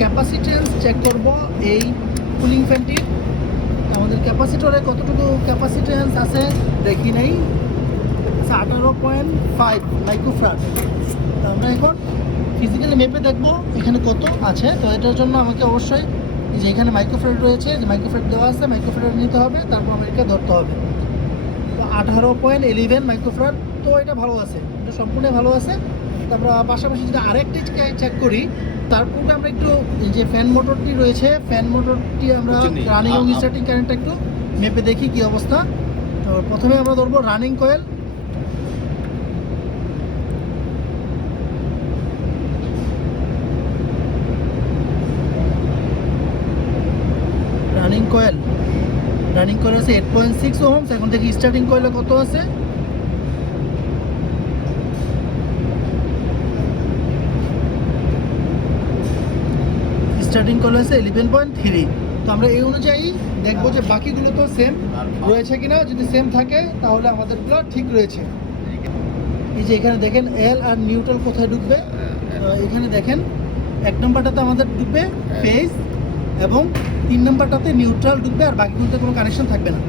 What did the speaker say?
Capacitance check করব এই cooling ফ্যানটির। আমাদের ক্যাপাসিটরে কতটুকু ক্যাপাসিটেন্স আছে দেখি নেই, আচ্ছা 18.5 মাইক্রোফ্যারাড। তো আমরা এখন ফিজিক্যালি মেপে দেখবো এখানে কত আছে। তো এটার জন্য আমাকে অবশ্যই যে এখানে মাইক্রোফ্যারাড রয়েছে, যে মাইক্রোফ্যারাড দেওয়া আছে মাইক্রোফ্যারাড নিতে হবে, তারপর আমাদেরকে ধরতে হবে। তো 18.11 মাইক্রোফ্যারাড, তো এটা ভালো আছে, এটা সম্পূর্ণ ভালো আছে। তারপর পাশাপাশি যদি আরেকটি চেক করি, তারপরটা আমরা একটু যে ফ্যান মোটরটি রয়েছে, ফ্যান মোটরটি আমরা রানিং এবং স্টার্টিং কারেন্টটা একটু মেপে দেখি কি অবস্থা। তো প্রথমে আমরা ধরবো রানিং কয়েল। রানিং কয়েল আছে 8.6 ওহমস। এখন দেখি স্টার্টিং কয়েলে কত আছে। স্টার্টিং কয়েল আছে 11.3। তো আমরা এই অনুযায়ী দেখবো যে বাকিগুলো তো সেম রয়েছে কিনা। যদি সেম থাকে তাহলে আমাদেরগুলো ঠিক রয়েছে। এই যে এখানে দেখেন এল আর নিউট্রাল কোথায় ঢুকবে। এখানে দেখেন 1 নম্বরটাতে আমাদের ঢুকবে ফেজ এবং 3 নম্বরটাতে নিউট্রাল ঢুকবে, আর বাকিগুলোতে কোনো কানেকশন থাকবে না।